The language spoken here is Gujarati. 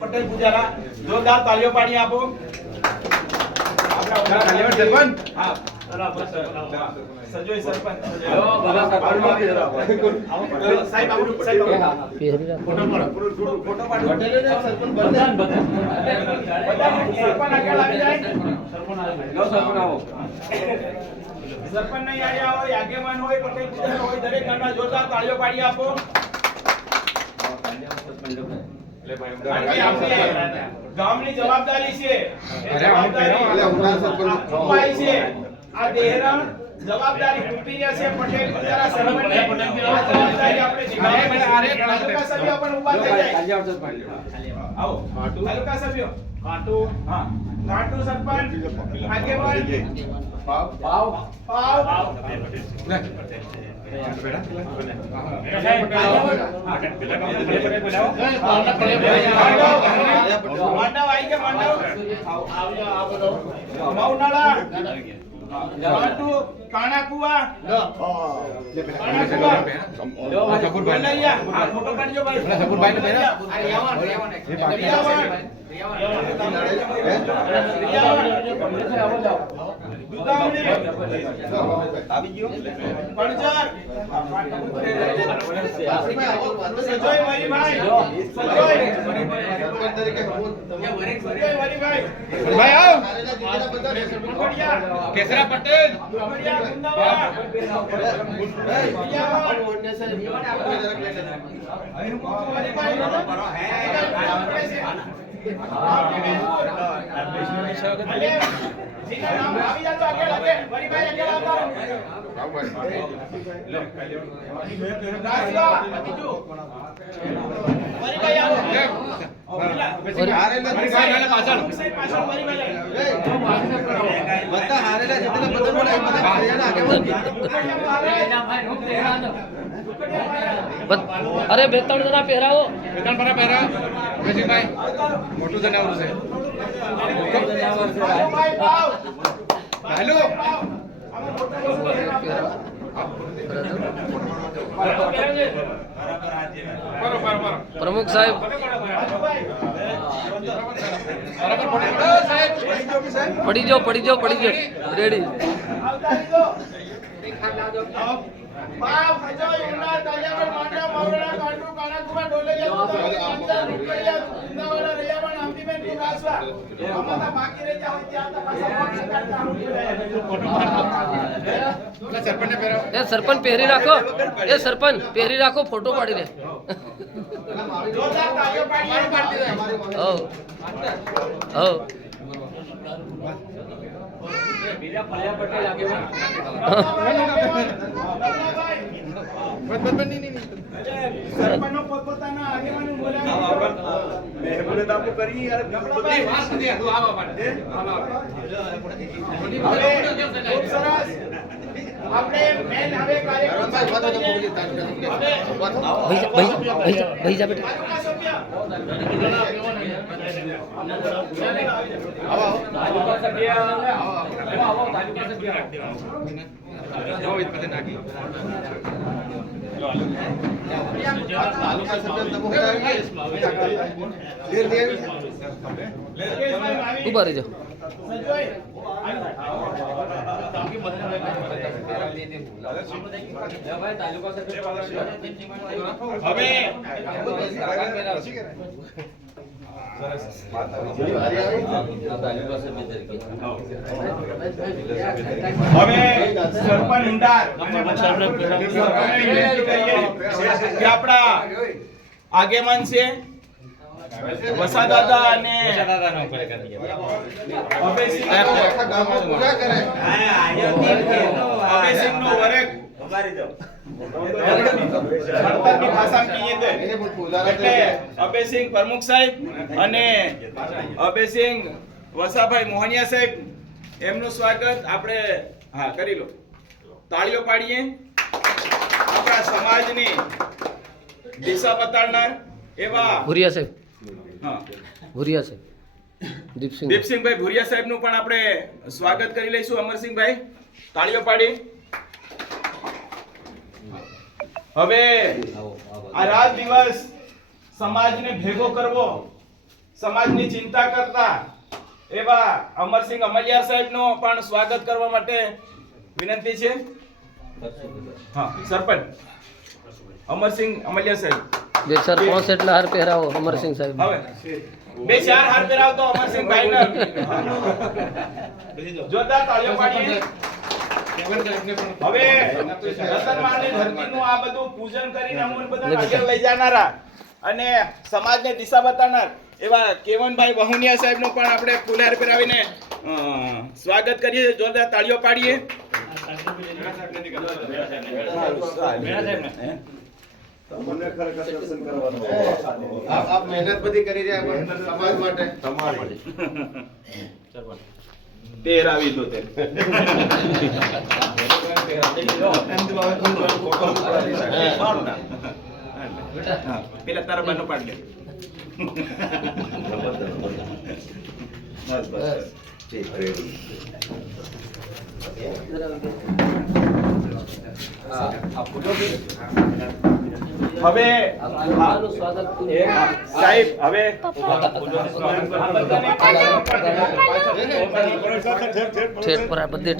પટેલ પૂજારા જોરદાર તાળીઓ પાડી આપો. સજોય સરપંચ સાહેબ ફોટો પાડો. સરપંચ આગળ આવી જાય. સરપંચ નહીં આવ્યા હોય, આગેવાન હોય, પટેલ પૂજારા હોય, દરેક નાના જોરદાર તાળીઓ પાડી આપો. ગામની જવાબદારી છે, આ દેહરામ જવાબદારી ખૂટી છે. પટેલ પૂજારા સરપંચને જવાબદારી આપણે તાલુકા સભ્યો પણ ઊભા થઈ જાય. આવો તાલુકા સભ્યો કાટુ, હા કાટુ સરપંચ આગેવાન પાવ કેસરા પટેલ અરે બે ત્રણ જણા પહેરાવો. મોટું જનાવર છે. પ્રમુખ સાહેબ પડી જાઓ રેડી. એ સરપંચ પહેરી રાખો, પહેરી રાખો, ફોટો પાડી દે. ભાઈ જા બેટા. ઉભા રહેજો. હવે સરપંચ ઉંડાર આપણા આગેવાન છે વસા દાદા અને અભયસિંહનો વરેક અભયસિંહ પ્રમુખ સાહેબ અને અભયસિંહ વસાભાઈ મોહનિયા સાહેબ, એમનું સ્વાગત આપણે કરી લો. તાળીઓ પાડીએ. આપણા સમાજની દિશા બતાડનાર એવા ભુરિયા સાહેબ, દીપસિંહભાઈ ભુરિયા સાહેબ નું પણ આપણે સ્વાગત કરી લઈશું. અમરસિંહભાઈ તાળીઓ પાડી. હવે આ રાત દિવસ સમાજને ભેગો કરવો સમાજની ચિંતા કરતા એવા અમરસિંહ અમલિયાર સાહેબનો પણ સ્વાગત કરવા માટે વિનંતી છે. હા સરપંચ અમરસિંહ અમલિયાર સાહેબ જે સરપંચ એટલે હાર પહેરાવો અમરસિંહ સાહેબ. હવે બે ચાર હાર પહેરાવતો અમરસિંહ ભાઈને જોરદાર તાળીઓ પાડીએ. હવે રતનમાળની ધરતીનું આ બધું પૂજન કરીને અમને બધા આગળ લઈ જનારા અને સમાજને દિશા બતાવનાર એવા કેવનભાઈ વહુનિયા સાહેબનું પણ આપણે ફૂલહાર પહેરાવીને સ્વાગત કરીએ. જોરદાર તાળીઓ પાડીએ. આપ મહેનત બધી કરી રહ્યા છો સમાજ માટે. તેરાવી દો તે પેલા તારા બાનો પાડ લે. બસ બસ હવે સાહેબ હવે ઠેઠ પર આ બધે